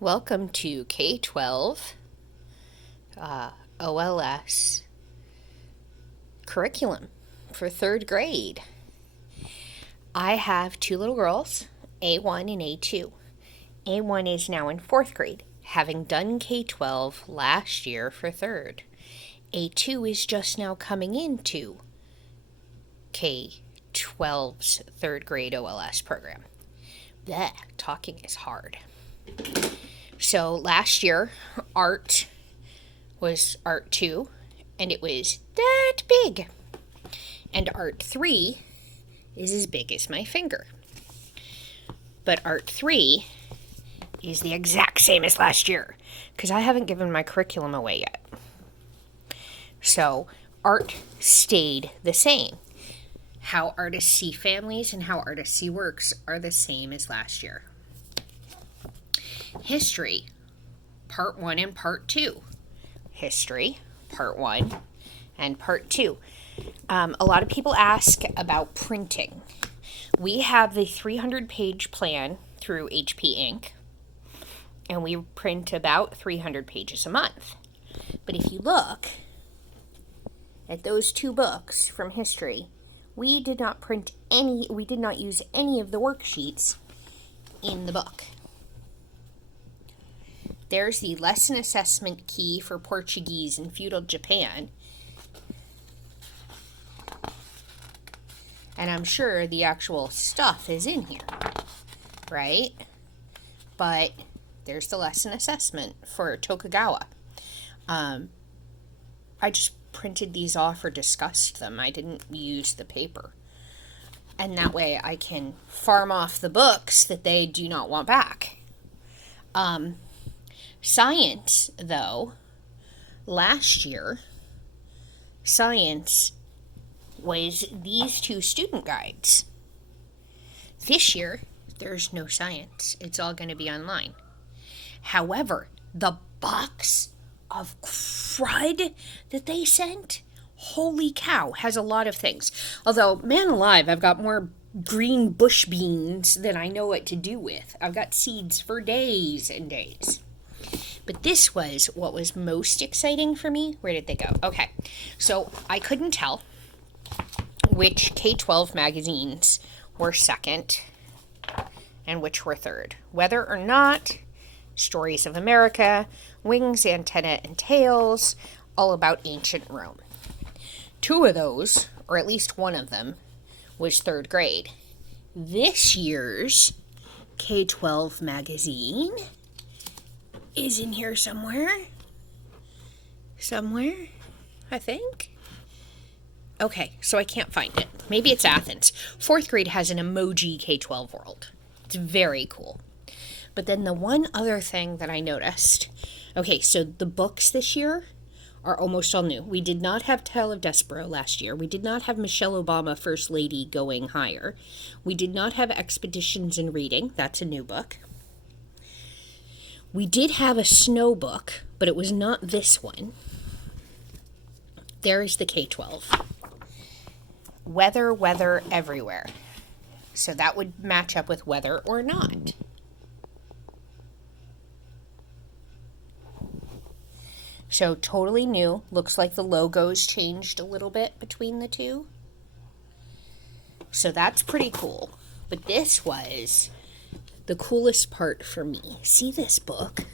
Welcome to K12 OLS curriculum for third grade. I have two little girls, A1 and A2. A1 is now in fourth grade, having done K12 last year for third. A2 is just now coming into K12's third grade OLS program. Blech, talking is hard. So last year, art was art 2, and it was that big. And art 3 is as big as my finger. But art 3 is the exact same as last year, because I haven't given my curriculum away yet. So art stayed the same. How artists see families and how artists see works are the same as last year. History, part 1 and part 2. History, part 1 and part 2. A lot of people ask about printing. We have the 300-page plan through HP Ink, and we print about 300 pages a month. But if you look at those two books from history, we did not use any of the worksheets in the book. There's the lesson assessment key for Portuguese in feudal Japan. And I'm sure the actual stuff is in here, right? But there's the lesson assessment for Tokugawa. I just printed these off or discussed them. I didn't use the paper. And that way I can farm off the books that they do not want back. Science, though, last year, science was these two student guides. This year, there's no science. It's all going to be online. However, the box of crud that they sent, holy cow, has a lot of things. Although, man alive, I've got more green bush beans than I know what to do with. I've got seeds for days and days. But this was what was most exciting for me. Where did they go? Okay, so I couldn't tell which K12 magazines were second and which were third. Whether or not Stories of America, Wings, Antenna, and Tails, all about ancient Rome. Two of those, or at least one of them, was third grade. This year's K12 magazine is in here somewhere. I think. Okay, so I can't find it. Maybe it's Athens. Fourth grade has an emoji K12 world. It's very cool. But then the one other thing that I noticed, okay, so the books this year are almost all new. We did not have Tale of Despero last year. We did not have Michelle Obama, First Lady, Going Higher. We did not have Expeditions in Reading. That's a new book. We did have a snow book, but it was not this one. There is the K12. Weather, everywhere. So that would match up with whether or not. So totally new. Looks like the logos changed a little bit between the two. So that's pretty cool. But this was the coolest part for me. See this book?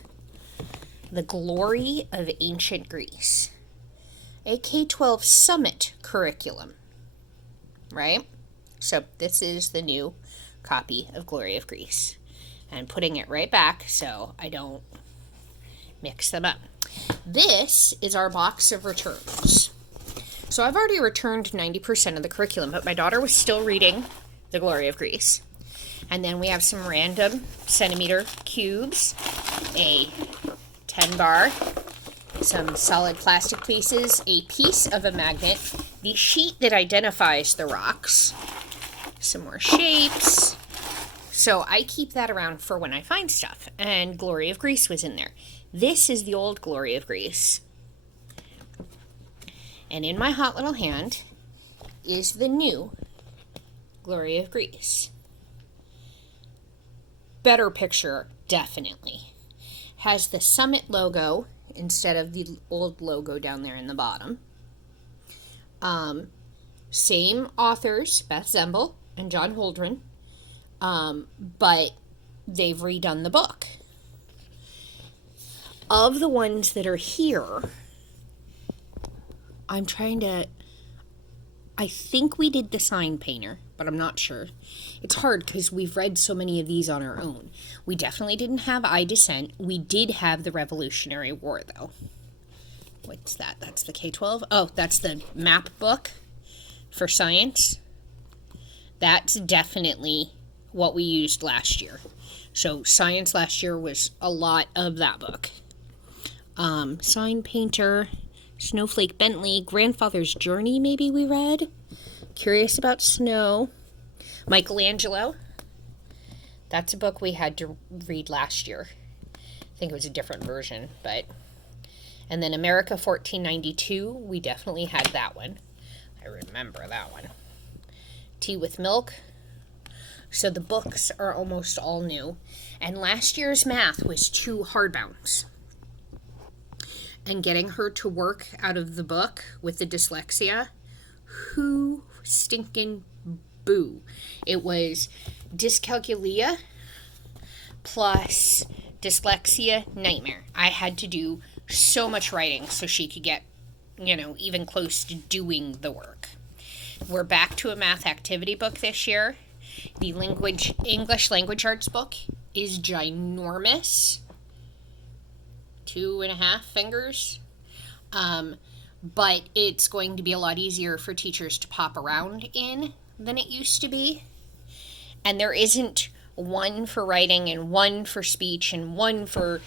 The Glory of Ancient Greece. A K12 Summit curriculum. Right? So this is the new copy of Glory of Greece. I'm putting it right back so I don't mix them up. This is our box of returns. So I've already returned 90% of the curriculum, but my daughter was still reading The Glory of Greece. And then we have some random centimeter cubes, a 10 bar, some solid plastic pieces, a piece of a magnet, the sheet that identifies the rocks, some more shapes. So I keep that around for when I find stuff. And Glory of Greece was in there. This is the old Glory of Greece. And in my hot little hand is the new Glory of Greece. Better picture, definitely. has the Summit logo instead of the old logo down there in the bottom. Same authors, Beth Zembel and John Holdren, but they've redone the book. Of the ones that are here, I think we did the Sign Painter, but I'm not sure. It's hard because we've read so many of these on our own. We definitely didn't have I Dissent. We did have the Revolutionary War, though. What's that? That's the K12? Oh, that's the map book for science. That's definitely what we used last year. So science last year was a lot of that book. Sign Painter, Snowflake Bentley, Grandfather's Journey maybe we read. Curious About Snow. Michelangelo. That's a book we had to read last year. I think it was a different version, but... And then America 1492, we definitely had that one. I remember that one. Tea with Milk. So the books are almost all new. And last year's math was 2 hardbounds. And getting her to work out of the book with the dyslexia, who stinking boo. It was dyscalculia plus dyslexia nightmare. I had to do so much writing so she could get, even close to doing the work. We're back to a math activity book this year. The English language arts book is ginormous. 2.5 fingers. But it's going to be a lot easier for teachers to pop around in than it used to be. And there isn't one for writing and one for speech and one for,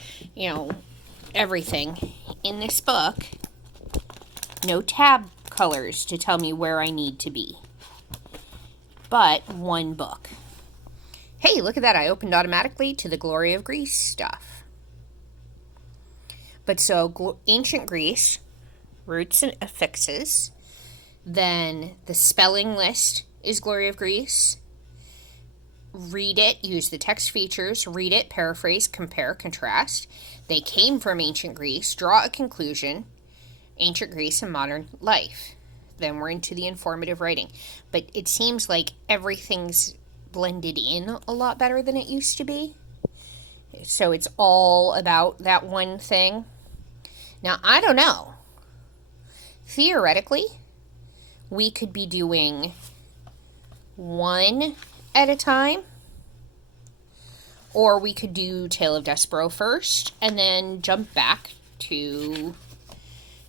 everything in this book. No tab colors to tell me where I need to be. But one book. Hey, look at that. I opened automatically to the Glory of Greece stuff. But so, ancient Greece, roots and affixes. Then the spelling list is Glory of Greece. Read it, use the text features, read it, paraphrase, compare, contrast. They came from ancient Greece, draw a conclusion, ancient Greece and modern life. Then we're into the informative writing. But it seems like everything's blended in a lot better than it used to be. So it's all about that one thing. Now, I don't know. Theoretically, we could be doing one at a time. Or we could do Tale of Despereaux first and then jump back to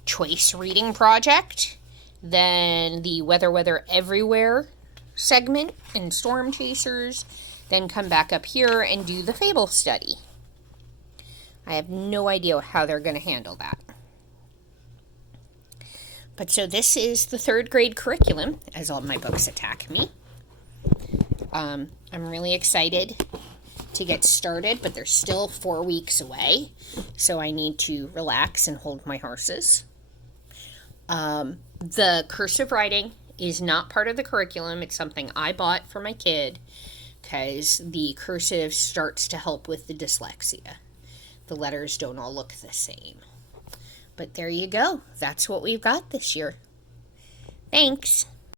Choice Reading Project. Then the Weather Everywhere segment and Storm Chasers. Then come back up here and do the Fable study. I have no idea how they're going to handle that. But so this is the 3rd grade curriculum, as all my books attack me. I'm really excited to get started, but they're still 4 weeks away, so I need to relax and hold my horses. The cursive writing is not part of the curriculum. It's something I bought for my kid because the cursive starts to help with the dyslexia. The letters don't all look the same. But there you go. That's what we've got this year. Thanks.